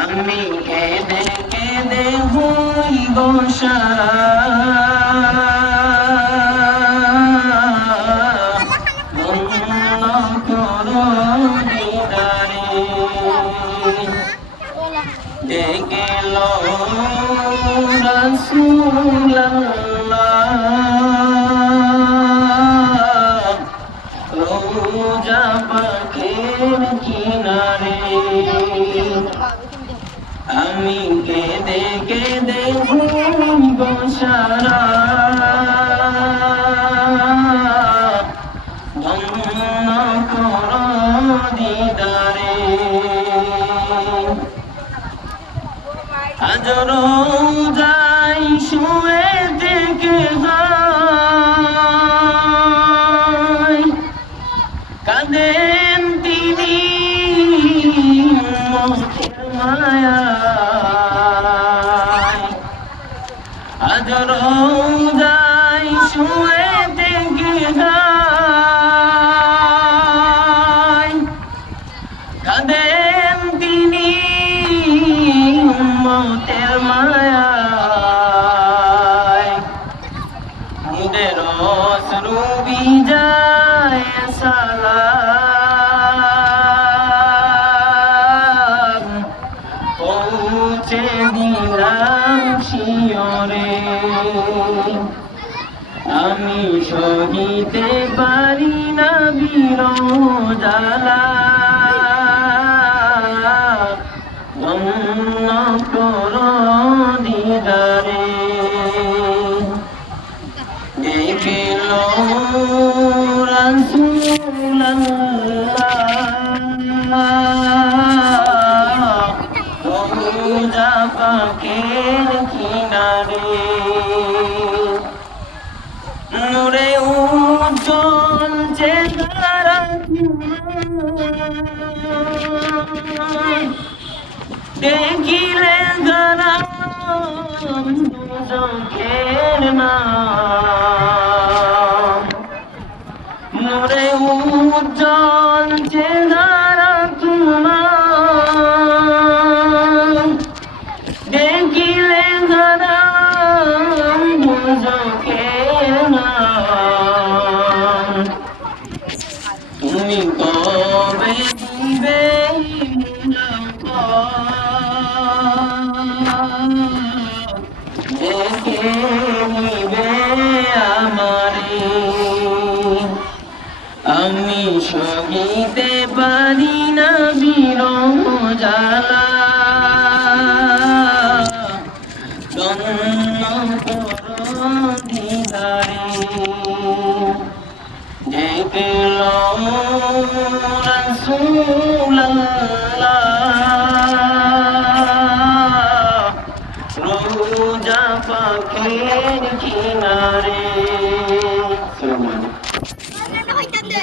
আমি কেঁদে কেঁদে হইব সারা ধন্য করো দিদারে গেল রাসূলুল্লাহ রোজা পাখির কিনারে আমি কেঁদে কেঁদে হইব সারা ধন্য করো দিদারে আজ রোজাই শুয়ে থেকে যায় কাঁদেন তিনি মায়ায় আজ রোজাই শুয়ে থেকে যায় কাঁদেন তিনি মতের মায়ায় মুদের অশ্রু ভিজায় সালাম পৌঁছে দিলাম শিয়রে আমি সহিতে পারি না বিরজালা ধন্য করো দিদারে দেখিল রাসূলুল্লাহ রোজা পাখির কিনারে নূরে উজ্জ্বল চেহারা দেখিলে যারা চোখের নাম নূরে উজ্জ্বল চেহারা তোমার দেখিলে যারা চোখের নাম তুমি কবে দিবে দেখে নিবে আমারে আমি সহিতে পারি না বিরজালা ধন্য করো দিদারে দেখল রাসূলুল্লাহ রোজা পাখির কিনারে